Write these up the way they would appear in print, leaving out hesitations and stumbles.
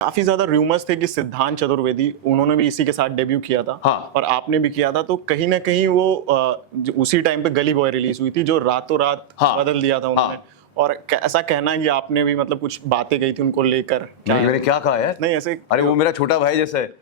काफी ज्यादा रूमर्स थे कि सिद्धांत चतुर्वेदी उन्होंने भी इसी के साथ डेब्यू किया था। हाँ। और आपने भी किया था, तो कहीं ना कहीं वो उसी टाइम पे गली बॉय रिलीज हुई थी जो रातों रात हाँ। बदल दिया था उन्होंने। हाँ। और ऐसा कहना है कि आपने भी मतलब कुछ बातें कही थी उनको लेकर। नहीं, मैंने क्या कहा यार? नहीं ऐसे अरे वो मेरा छोटा भाई जैसा है।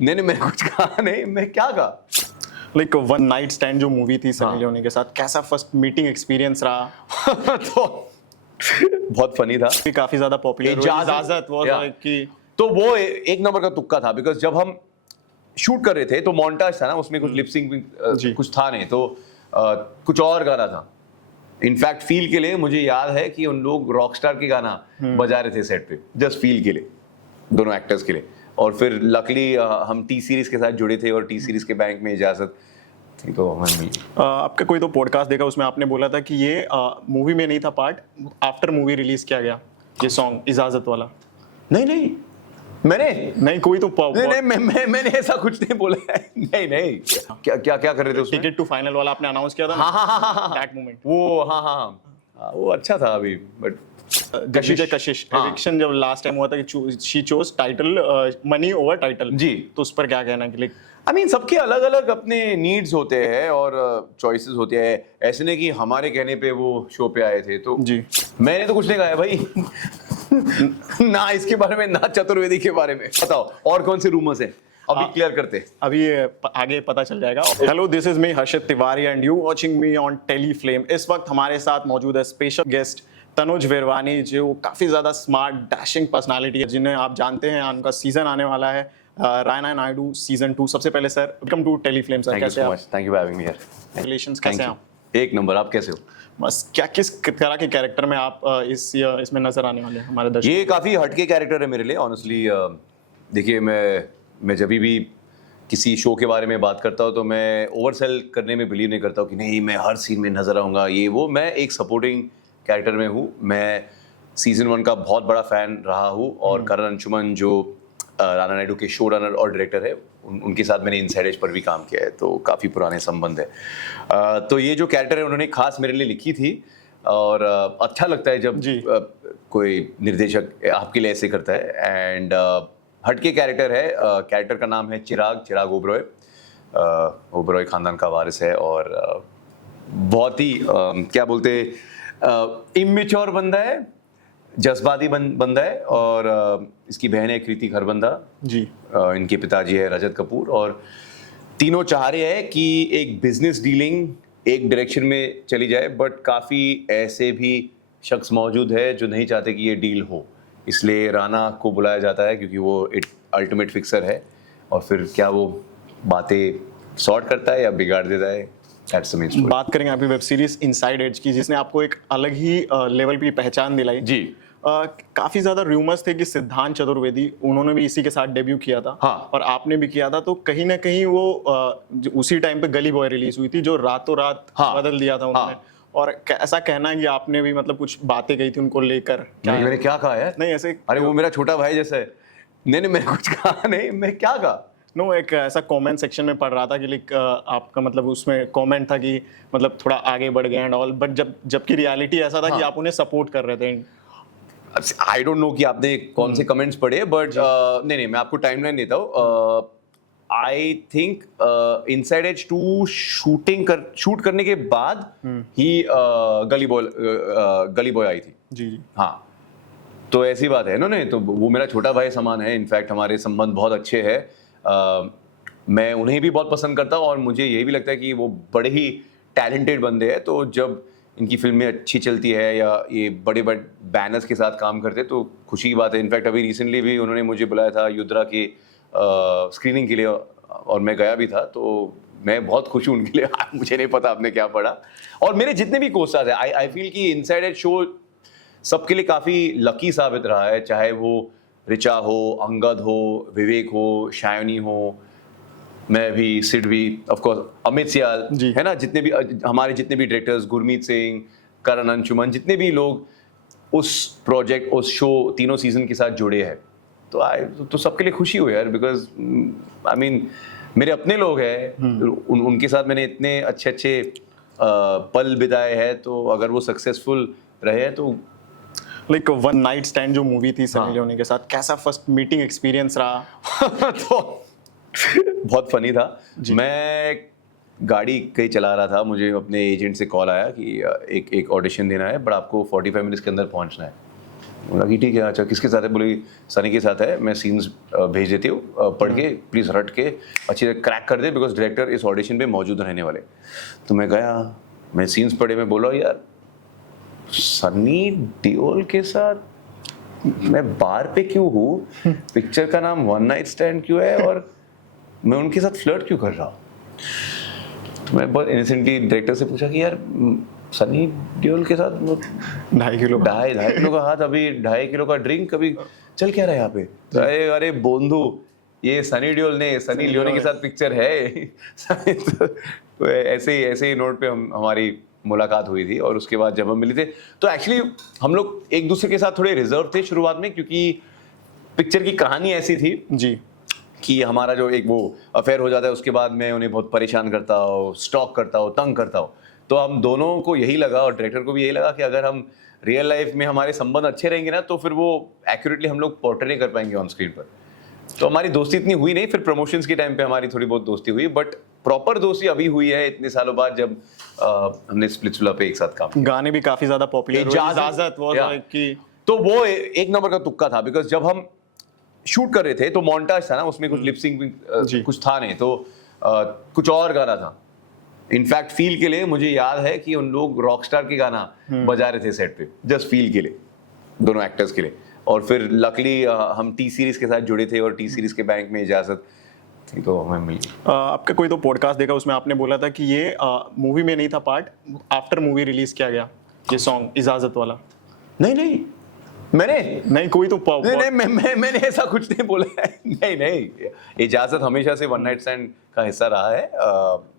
नहीं नहीं, मैंने कुछ कहा नहीं, मैं क्या कहा? लाइक वन नाइट स्टैंड जो मूवी थी सनी हाँ। लियोनी के साथ, कैसा फर्स्ट मीटिंग एक्सपीरियंस रहा? तो बहुत फनी था। भी काफी ज्यादा पॉपुलर इजाजत वो या। कि तो वो एक नंबर का तुक्का था, बिकॉज जब हम शूट कर रहे थे तो मॉन्टाज था ना, उसमें कुछ लिपसिंग जी। कुछ था नहीं, तो कुछ और गाना था। इनफैक्ट फील के लिए मुझे याद है कि उन लोग रॉकस्टार के गाना बजा रहे थे सेट पे, जस्ट फील के लिए, दोनों एक्टर्स के लिए। और फिर लकली हम टी सीरीज के साथ जुड़े थे और टी सीरीज के बैंक में इजाजत थी, तो हमें मिली। आपका कोई तो पॉडकास्ट देखा, उसमें आपने बोला था कि ये मूवी में नहीं था पार्ट, आफ्टर मूवी रिलीज किया गया ये सॉन्ग इजाजत वाला। नहीं नहीं, मैंने नहीं कोई तो नहीं, मैंने ऐसा कुछ नहीं बोला है। नहीं नहीं, क्या क्या क्या कर रहे थे उसमें? टिकट टू फाइनल वाला आपने अनाउंस किया था ना, हाँ हाँ हाँ हाँ दैट मोमेंट। वो हाँ हाँ हाँ, वो अच्छा था अभी, बट कशिश एविक्शन जब लास्ट टाइम हुआ था कि she chose title, money over title जी। तो उस पर क्या कहना है कि लाइक आई मीन सबके अलग अलग अपने नीड्स होते हैं और चॉइसेस होते हैं। ऐसे नहीं कि हमारे कहने पे वो शो पे आए थे, तो जी। मैंने तो कुछ नहीं कहा है भाई। ना इसके बारे में, ना चतुर्वेदी के बारे में। बताओ और कौन से रूमर्स हैं, अभी क्लियर करते। अभी आगे पता चल जाएगा। Hello, this is me Harshit Tiwari and you watching me on Teleflame. इस वक्त हमारे साथ मौजूद है स्पेशल गेस्ट तनुज विरवानी, जो काफी ज्यादा स्मार्ट डैशिंग पर्सनालिटी है, जिन्हें आप जानते हैं। उनका सीजन आने वाला है रायना नायडू सीजन 2। सबसे पहले सर वेलकम टू टेलीफ्लेम सर, कैसे आप? Thank you for having me here. Congratulations, कैसे हैं आप? एक नंबर, आप कैसे हो? बस क्या किस तरह के कैरेक्टर में आप इसमें नजर आने वाले हैं हमारे दर्शक? ये काफ़ी हटके कैरेक्टर है मेरे लिए ऑनेस्टली। देखिए, मैं जब भी किसी शो के बारे में बात करता हूँ तो मैं ओवर सेल करने में बिलीव नहीं करता हूँ कि नहीं मैं हर सीन में नजर आऊँगा, ये वो। मैं एक सपोर्टिंग कैरेक्टर में हूँ। मैं सीजन 1 का बहुत बड़ा फैन रहा हूँ, और करण अंशुमन जो राणा नायडू के शो रनर और डायरेक्टर है, उनके साथ मैंने इनसाइड एज पर भी काम किया है, तो काफ़ी पुराने संबंध है। तो ये जो कैरेक्टर है उन्होंने खास मेरे लिए लिखी थी, और अच्छा लगता है जब कोई निर्देशक आपके लिए ऐसे करता है। एंड हटके कैरेक्टर है। कैरेक्टर का नाम है चिराग ओबरॉय खानदान का वारिस है, और बहुत ही क्या बोलते इमेच्योर बंदा है, जज्बाती बंदा है। और इसकी बहन है कृति खरबंदा जी। इनके पिताजी है रजत कपूर, और तीनों चाह रहे हैं कि एक बिजनेस डीलिंग एक डायरेक्शन में चली जाए, बट काफ़ी ऐसे भी शख्स मौजूद है जो नहीं चाहते कि ये डील हो। इसलिए राणा को बुलाया जाता है क्योंकि वो एक अल्टीमेट फिक्सर है, और फिर क्या वो बातें सॉर्ट करता है या बिगाड़ देता है। That's the main story. बात करेंगे आपकी वेब सीरीज इनसाइड एज की, जिसने आपको एक अलग ही लेवल की पहचान दिलाई जी। काफी ज्यादा रूमर्स थे कि सिद्धांत चतुर्वेदी उन्होंने भी इसी के साथ डेब्यू किया था। हाँ। और आपने भी किया था, तो कहीं ना कहीं वो उसी टाइम पे गली बॉय रिलीज हुई थी जो रातों रात हाँ। बदल दिया था उन्होंने। और ऐसा कहना है कि आपने भी मतलब कुछ बातें कही थी उनको लेकर। नहीं, मैंने क्या कहा यार? नहीं ऐसे अरे वो मेरा छोटा भाई जैसा है। नहीं नहीं, मैंने कुछ कहा नहीं, मैं क्या कहा? नो एक ऐसा कमेंट सेक्शन में पढ़ रहा था कि लाइक आपका मतलब उसमें कमेंट था कि मतलब थोड़ा आगे बढ़ गए एंड ऑल, बट जबकि रियलिटी ऐसा था कि आप उन्हें सपोर्ट कर रहे थे। आई डोंट नो कि आपने कौन से कमेंट्स पढ़े, बट नहीं, मैं आपको टाइमलाइन देता हूँ। I think inside edge 2 shoot करने के बाद ही गली बॉय आई थी। जी जी। हाँ, तो ऐसी बात है। नहीं तो वो मेरा छोटा भाई समान है। इनफैक्ट हमारे संबंध बहुत अच्छे हैं। मैं उन्हें भी बहुत पसंद करता हूँ, और मुझे ये भी लगता है कि वो बड़े ही टैलेंटेड बंदे हैं। तो जब इनकी फिल्में अच्छी चलती है या ये बड़े बड़े बैनर्स के साथ काम करते हैं तो खुशी की बात है। इनफैक्ट अभी रिसेंटली भी उन्होंने मुझे बुलाया था युद्रा की स्क्रीनिंग के लिए, और मैं गया भी था, तो मैं बहुत खुश हूँ उनके लिए। मुझे नहीं पता आपने क्या पढ़ा। और मेरे जितने भी कोस्टार्स हैं, आई फील कि इनसाइड एज शो सबके लिए काफ़ी लकी साबित रहा है, चाहे वो ऋचा हो, अंगद हो, विवेक हो, शायनी हो, मैं भी, सिड भी, ऑफ कोर्स अमित सियाल है ना, जितने भी हमारे जितने भी डायरेक्टर्स, गुरमीत सिंह, करण अंशुमन, जितने भी लोग उस प्रोजेक्ट, उस शो तीनों सीजन के साथ जुड़े हैं, तो सबके लिए खुशी हुई यार। बिकॉज आई मीन मेरे अपने लोग हैं, उनके साथ मैंने इतने अच्छे पल बिताए हैं, तो अगर वो सक्सेसफुल रहे हैं तो लाइक वन नाइट स्टैंड जो मूवी थी सनी लियोनी के साथ, कैसा फर्स्ट मीटिंग एक्सपीरियंस रहा? तो बहुत फनी था। मैं गाड़ी कहीं चला रहा था, मुझे अपने एजेंट से कॉल आया कि एक ऑडिशन देना है बट आपको 45 मिनट्स के अंदर पहुंचना है। बोला कि ठीक है, अच्छा किसके साथ है? बोली सनी के साथ है, मैं सीन्स भेज देती हूँ, पढ़ के प्लीज़ रट के अच्छी तरह क्रैक कर दे बिकॉज डायरेक्टर इस ऑडिशन पे मौजूद रहने वाले। तो मैं गया, मैं सीन्स पढ़े, मैं बोला यार सनी देओल के साथ मैं बार पे क्यों हूँ, पिक्चर का नाम वन नाइट स्टैंड क्यों है और मैं उनके साथ फ्लर्ट क्यों कर रहा हूँ? तो मैं बहुत इनोसेंटली डायरेक्टर से पूछा कि यार सनी देओल के साथ 2.5 किलो ढाई किलो का हाथ, अभी 2.5 किलो का ड्रिंक, अभी चल क्या रहा है यहाँ पे? तो अरे बोंधू, ये सनी देओल ने सनी लियोनी के साथ पिक्चर है। तो ऐसे ही नोट पे हमारी मुलाकात हुई थी और उसके बाद जब हम मिले थे तो एक्चुअली हम लोग एक दूसरे के साथ थोड़े रिजर्व थे शुरुआत में, क्योंकि पिक्चर की कहानी ऐसी थी जी कि हमारा जो एक वो अफेयर हो जाता है उसके बाद मैं उन्हें बहुत परेशान करता हूँ, स्टॉक करता हूँ, तंग करता हूँ। तो हम दोनों को यही लगा और डायरेक्टर को भी यही लगा कि अगर हम रियल लाइफ में हमारे संबंध अच्छे रहेंगे ना तो फिर वो एक्यूरेटली हम लोग पोर्ट्रे नहीं कर पाएंगे ऑन स्क्रीन पर। तो हमारी दोस्ती इतनी हुई नहीं, फिर प्रमोशंस के टाइम पे हमारी थोड़ी बहुत दोस्ती हुई, बट प्रॉपर दोस्ती अभी हुई है इतने सालों बाद जब हमने स्प्लिट्सविला पे एक साथ काम। गाने भी काफी ज्यादा पॉपुलर हुए, इजाजत वो कि तो वो एक नंबर का तुक्का था बिकॉज जब हम शूट कर रहे थे तो मोन्टाज था ना, उसमें कुछ लिपसिंग कुछ था नहीं, तो कुछ और गाना था। इनफैक्ट फील के लिए मुझे याद है कि उन लोग रॉकस्टार के गाना बजा रहे थे सेट पे, जस्ट फील के लिए, दोनों एक्टर्स के लिए। और फिर लकली हम टी सीरीज के साथ जुड़े थे और टी सीरीज के बैंक में इजाजत थी तो हमें मिली। आपका कोई तो पॉडकास्ट देखा, उसमें आपने बोला था कि ये मूवी में नहीं था पार्ट, आफ्टर मूवी रिलीज किया गया ये सॉन्ग इजाजत वाला। नहीं मैंने नहीं कोई तो मैंने ऐसा कुछ नहीं बोला है। नहीं, इजाजत हमेशा से वन नाइट स्टैंड का हिस्सा रहा है।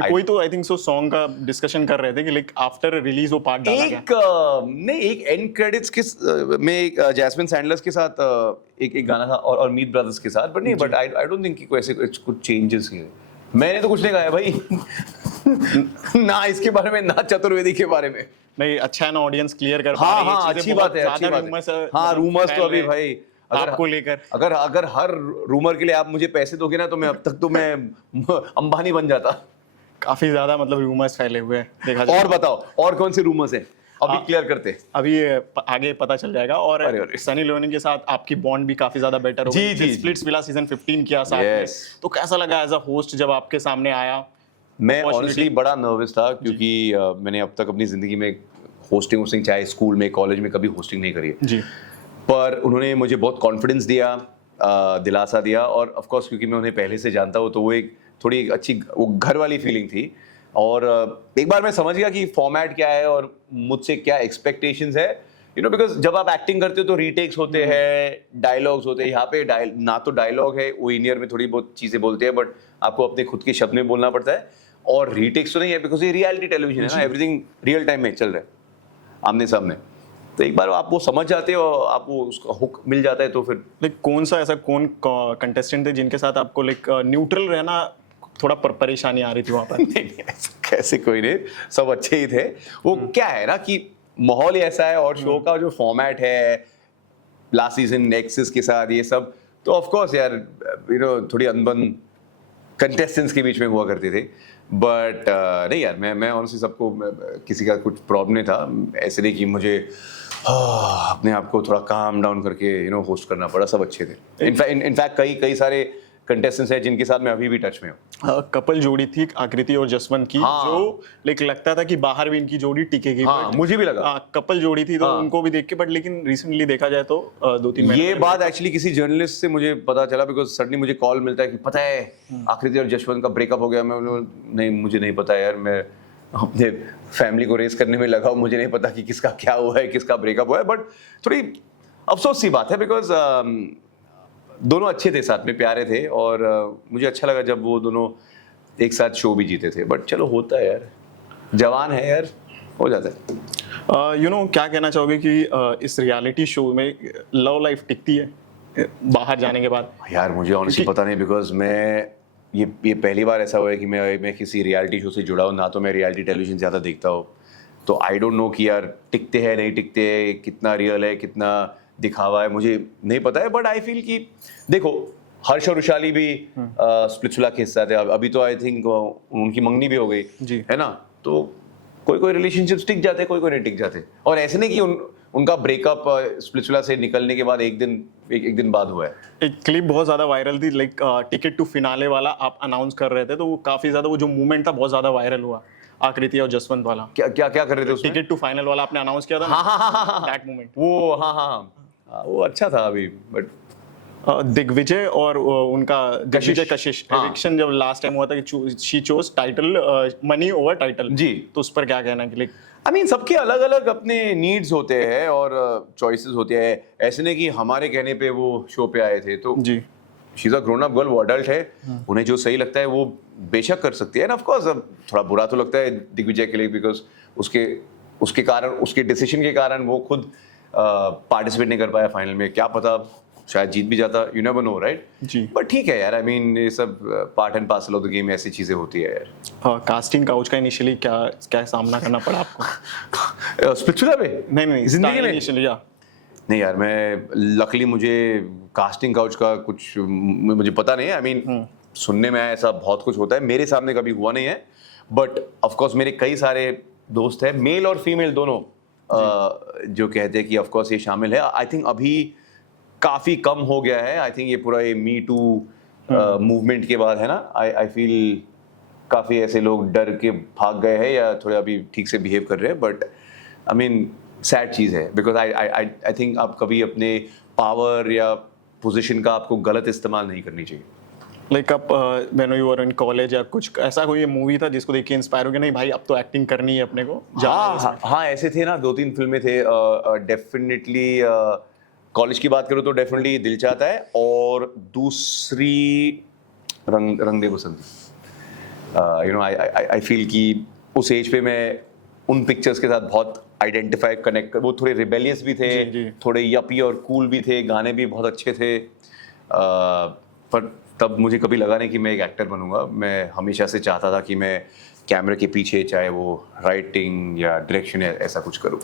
कोई तो आई थिंक सो सॉन्ग का डिस्कशन कर रहे थे कि लाइक आफ्टर रिलीज वो पार्ट डाला गया। एक एंड क्रेडिट्स के में एक जैस्मिन सैंडलर्स के साथ एक गाना था और मीत ब्रदर्स के साथ, बट आई डोंट थिंक कि कोई ऐसे कुछ चेंजेस किए। मैंने तो कुछ नहीं कहा भाई। ना इसके बारे में ना चतुर्वेदी के बारे में। नहीं अच्छा है ना, ऑडियंस क्लियर कर हाँ अच्छी बात है। हाँ रूमर्स तो अभी भाई आपको लेकर अगर हर रूमर के लिए आप मुझे पैसे दोगे ना तो मैं अब तक तो मैं अंबानी बन जाता। काफी ज्यादा मतलब रूमर्स फैले हुए हैं देखा जाए। और बताओ और कौन से रूमर्स हैं अभी क्लियर करते? अभी आगे पता चल जाएगा। और सनी लियोनी के साथ आपकी बॉन्ड भी काफी ज्यादा बेटर हो गई। जी स्प्लिट्सविला सीजन 15 किया साथ में, तो कैसा लगा एज अ होस्ट जब आपके सामने आया? मैं ऑनेस्टली बड़ा नर्वस था क्योंकि मैंने अब तक अपनी जिंदगी में होस्टिंग चाहे स्कूल में कॉलेज में कभी होस्टिंग नहीं करी है जी। पर उन्होंने मुझे बहुत कॉन्फिडेंस दिया, दिलासा दिया और ऑफ कोर्स क्योंकि मैं उन्हें पहले से जानता हूँ तो वो एक थोड़ी अच्छी वो घर वाली फीलिंग थी। और एक बार मैं समझ गया कि फॉर्मेट क्या है और मुझसे क्या एक्सपेक्टेशंस है, यू नो, बिकॉज जब आप एक्टिंग करते हो तो रीटेक्स होते हैं, डायलॉग्स होते हैं। यहाँ पे ना तो डायलॉग है, वो इन ईयर में थोड़ी बहुत चीज़ें बोलते हैं बट आपको अपने खुद के शब्द में बोलना पड़ता है। और रीटेक्स तो नहीं है बिकॉज ये रियलिटी टेलीविजन है ना, एवरीथिंग रियल टाइम में चल रहा है आमने सामने। तो एक बार आप वो समझ जाते हो, आपको उसका हुक मिल जाता है तो फिर लाइक कौन कंटेस्टेंट थे जिनके साथ आपको लाइक न्यूट्रल रहना थोड़ा परेशानी आ रही थी वहाँ पर? नहीं कैसे कोई नहीं, सब अच्छे ही थे। वो क्या है ना कि माहौल ही ऐसा है और शो का जो फॉर्मेट है लास्ट सीजन नेक्सस के साथ ये सब, तो ऑफ कोर्स यार यू नो थोड़ी अनबन कंटेस्टेंट्स के बीच में हुआ करते थे। बट नहीं यार मैं ऑनेस्टली सबको किसी का कुछ प्रॉब्लम नहीं था, ऐसे नहीं कि मुझे अपने आप को थोड़ा काम डाउन करके यू नो होस्ट करना पड़ा। सब अच्छे थे। इनफैक्ट कई सारे कंटेस्टेंट्स हैं जिनके साथ मैं अभी भी टच में हूँ। कपल जोड़ी थी आकृति और जसवंत की, जो लाइक लगता था कि बाहर भी इनकी जोड़ी टिकेगी। मुझे भी लगा कपल जोड़ी थी तो उनको भी देख के, बट लेकिन रिसेंटली देखा जाए तो 2-3 महीने ये बात एक्चुअली किसी जर्नलिस्ट से मुझे पता चला बिकॉज सडनली मुझे कॉल मिलता है कि पता है आकृति और जसवंत का ब्रेकअप हो गया। मैं नहीं मुझे नहीं पता यार, मैं अपने फैमिली को रेस करने में लगा हूँ, मुझे नहीं पता कि किसका क्या हुआ है, किसका ब्रेकअप हुआ है। बट थोड़ी अफसोस सी बात है बिकॉज दोनों अच्छे थे, साथ में प्यारे थे और मुझे अच्छा लगा जब वो दोनों एक साथ शो भी जीते थे। बट चलो होता है यार, जवान है यार, हो जाता है। यू नो क्या कहना चाहोगे कि इस रियलिटी शो में लव लाइफ टिकती है बाहर जाने के बाद? यार मुझे ऑनेस्टली पता नहीं बिकॉज मैं ये पहली बार ऐसा हुआ है कि मैं किसी रियलिटी शो से जुड़ा हूँ। ना तो मैं रियलिटी टेलीविजन ज़्यादा देखता हूँ, तो आई डोंट नो कि यार टिकते हैं नहीं टिकते हैं, कितना रियल है कितना दिखावा है, मुझे नहीं पता है। बट आई फील कि देखो हर्ष और वैशाली भी स्प्लिट्सविला के हिस्सा थे, अभी तो आई थिंक उनकी मंगनी भी हो गई जी। है ना। तो कोई कोई रिलेशनशिप्स टिक जाते, कोई कोई नहीं टिक जाते, और ऐसे नहीं कि उनका ब्रेकअप स्प्लिट्सविला से निकलने के बाद एक दिन बाद हुआ है। एक क्लिप बहुत ज्यादा वायरल थी, लाइक टिकट टू फिनाले वाला आप अनाउंस कर रहे थे, तो वो काफी ज्यादा, वो जो मूवमेंट था बहुत ज्यादा वायरल हुआ, आकृति और जसवंत वाला। क्या क्या क्या कर रहे थे उसमें? टिकट टू फाइनल वाला आपने अनाउंस किया था ना, दैट मूवमेंट। वो वो अच्छा था अभी। बट दिग्विजय और उनका दिग्विजय कशिश हाँ। एविक्शन जब लास्ट टाइम हुआ था कि she chose title money over title, जी। तो उस पर क्या कहना है कि लाइक आई मीन सबके अलग अलग अपने नीड्स होते हैं और चॉइसेस होते हैं, ऐसे नहीं कि हमारे कहने पे वो शो पे आए थे। तो जी she is a grown up girl, वो अडल्ट है, उन्हें जो सही लगता है वो बेशक कर सकती है। एंड ऑफ कोर्स अब थोड़ा बुरा तो लगता है दिग्विजय के लिए, बिकॉज उसके कारण, उसके डिसीजन के कारण वो खुद पार्टिसिपेट नहीं कर पाया फाइनल में। क्या पता शायद जीत भी जाता, यू नेवर नो राइट। जी। बट ठीक है यार, आई मीन ये सब part and parcel of the game, ऐसी चीजें होती है यार। कास्टिंग काउच का इनिशियली क्या क्या सामना करना पड़ा आपको? स्प्लिट्सविला पे नहीं जिंदगी में इनिशियली या नहीं यार, मैं लकली मुझे कास्टिंग काउच का कुछ मुझे पता नहीं है। आई मीन सुनने में ऐसा बहुत कुछ होता है, मेरे सामने कभी हुआ नहीं है। बट ऑफ कोर्स मेरे कई सारे दोस्त हैं, मेल और फीमेल दोनों, जो कहते हैं कि ऑफ कोर्स ये शामिल है। आई थिंक अभी काफी कम हो गया है। आई थिंक ये पूरा ये मी टू मूवमेंट के बाद है ना, आई फील काफी ऐसे लोग डर के भाग गए हैं या थोड़े अभी ठीक से बिहेव कर रहे हैं। बट आई मीन सैड चीज है, बिकॉज आई थिंक आप कभी अपने पावर या पोजीशन का आपको गलत इस्तेमाल नहीं करनी चाहिए। लाइक आप when you were in college या कुछ ऐसा कोई मूवी था जिसको देख के इंस्पायर हो गया, नहीं भाई अब तो एक्टिंग करनी है अपने को? हाँ ऐसे थे ना, 2-3 फिल्में थे डेफिनेटली। कॉलेज की बात करूँ तो डेफिनेटली दिल चाहता है, और दूसरी रंग दे बसंती। यू नो आई फील कि उस एज पे मैं उन पिक्चर्स के साथ बहुत आइडेंटिफाई कनेक्ट, वो थोड़े रिबेलियस भी थे, जी। थोड़े यपी और कूल भी थे, गाने भी बहुत अच्छे थे। पर तब मुझे कभी लगा नहीं कि मैं एक एक्टर बनूंगा। मैं हमेशा से चाहता था कि मैं कैमरे के पीछे, चाहे वो राइटिंग या डायरेक्शन या ऐसा कुछ करूं।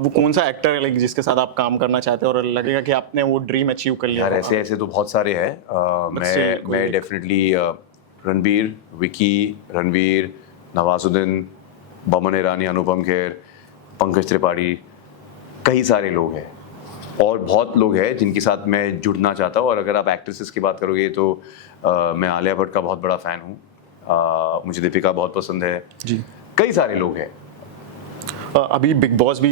वो कौन सा एक्टर है लाइक जिसके साथ आप काम करना चाहते हैं और लगेगा कि आपने वो ड्रीम अचीव कर लिया? यार ऐसे तो बहुत सारे हैं। मैं डेफिनेटली रणबीर, विकी, रणवीर, नवाजुद्दीन, बमन ईरानी, अनुपम खेर, पंकज त्रिपाठी, कई सारे लोग हैं और बहुत लोग हैं जिनके साथ मैं जुड़ना चाहता हूँ। और अगर आप एक्ट्रेसेस की बात करोगे तो मैं आलिया भट्ट का बहुत बड़ा फ़ैन हूँ, मुझे दीपिका बहुत पसंद है जी। कई सारे लोग हैं। अभी बिग बॉस भी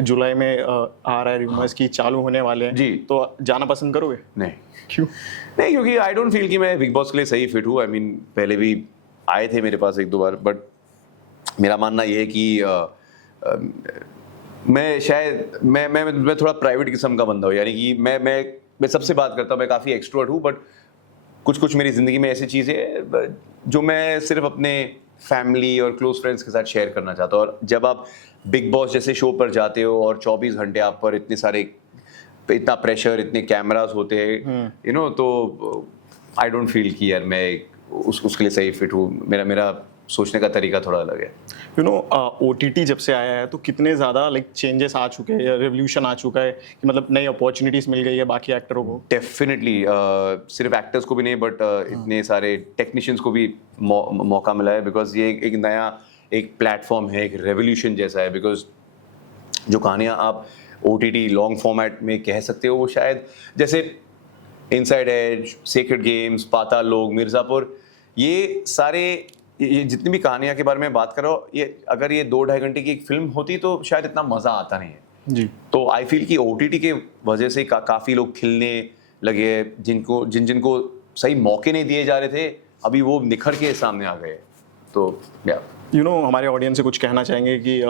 जुलाई में आ रहा है, रूमर्स की चालू होने वाले हैं जी। तो जाना पसंद करोगे? नहीं क्यों? नहीं, क्योंकि आई डोंट फील कि मैं बिग बॉस के लिए सही फिट हूँ। आई मीन पहले भी आए थे मेरे पास 1-2 बार, बट मेरा मानना ये है कि मैं शायद मैं थोड़ा प्राइवेट किस्म का बंदा हूँ। यानी कि मैं सबसे बात करता हूँ, मैं काफ़ी एक्सट्रोवर्ट हूँ, बट कुछ मेरी ज़िंदगी में ऐसी चीज़ें हैं जो मैं सिर्फ अपने फैमिली और क्लोज फ्रेंड्स के साथ शेयर करना चाहता हूँ। और जब आप बिग बॉस जैसे शो पर जाते हो और 24 घंटे आप पर इतना प्रेशर, इतने कैमरास होते हैं, यू नो, तो आई डोंट फील कि यार मैं उसके लिए सही फिट हूँ। मेरा सोचने का तरीका थोड़ा अलग है। यू नो OTT जब से आया है तो कितने ज़्यादा लाइक चेंजेस आ चुके हैं, रेवोल्यूशन आ चुका है कि मतलब नई अपॉर्चुनिटीज मिल गई है बाकी एक्टरों को। डेफिनेटली सिर्फ एक्टर्स को भी नहीं, बट इतने सारे टेक्नीशियंस को भी मौका मिला है, बिकॉज ये एक नया एक प्लेटफॉर्म है, एक रेवोल्यूशन जैसा है। बिकॉज जो कहानियाँ आप OTT लॉन्ग फॉर्मेट में कह सकते हो, वो शायद जैसे इनसाइड एज, सेक्रेड गेम्स, पाताल लोक, मिर्ज़ापुर, ये सारे ये जितनी भी कहानियाँ के बारे में बात करो, ये अगर ये 2-2.5 घंटे की एक फिल्म होती तो शायद इतना मज़ा आता नहीं है जी। तो आई फील कि OTT के वजह से काफ़ी लोग खिलने लगे, जिनको सही मौके नहीं दिए जा रहे थे, अभी वो निखर के सामने आ गए। तो या यू नो हमारे ऑडियंस से कुछ कहना चाहेंगे कि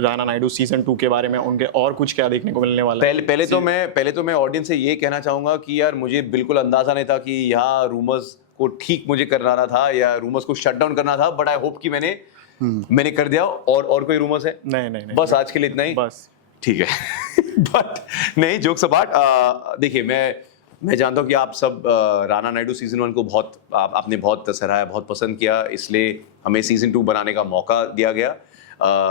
राणा नायडू सीजन 2 के बारे में, उनके और कुछ क्या देखने को मिलने वाला है? पहले तो मैं ऑडियंस से ये कहना चाहूँगा कि यार मुझे बिल्कुल अंदाज़ा नहीं था कि यहाँ रूमर्स को ठीक मुझे करना था या रूमर्स को शट डाउन करना था, बट आई होप कि मैंने कर दिया। और कोई रूमर्स है? नहीं बस आज के लिए इतना ही, बस ठीक है। बट नहीं, जोक्स अपार्ट, देखिए मैं जानता हूँ कि आप सब राणा नायडू सीजन 1 को आपने बहुत सराहा, बहुत पसंद किया, इसलिए हमें सीजन 2 बनाने का मौका दिया गया।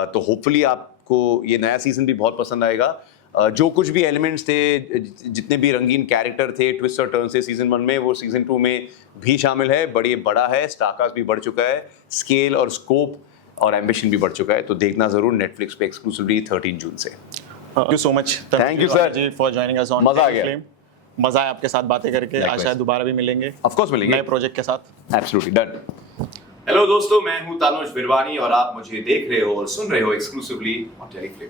तो होपफुली आपको ये नया सीजन भी बहुत पसंद आएगा। जो कुछ भी एलिमेंट्स थे, जितने भी रंगीन कैरेक्टर थे, ट्विस्ट और टर्न से सीजन 1 में, वो सीजन 2 में भी शामिल है। बड़ा है, स्टारकास्ट भी बढ़ चुका है, स्केल और स्कोप और एम्बिशन भी बढ़ चुका है। तो देखना जरूर नेटफ्लिक्स पे एक्सक्लूसिवली 13 जून से। Thank you so much. Thank you, sir. जी फॉर जॉइनिंग अस ऑन मजा आ गया। फ्लेम। मजा आया आपके साथ बातें करके। Likewise. आशा है दोबारा भी मिलेंगे ऑफ कोर्स मिलेंगे नए प्रोजेक्ट के साथ। Absolutely done. हेलो दोस्तों, मैं हूं तानुज विरवानी और आप मुझे देख रहे हो और सुन रहे हो एक्सक्लूसिवली ऑन टेलीफ्लेम।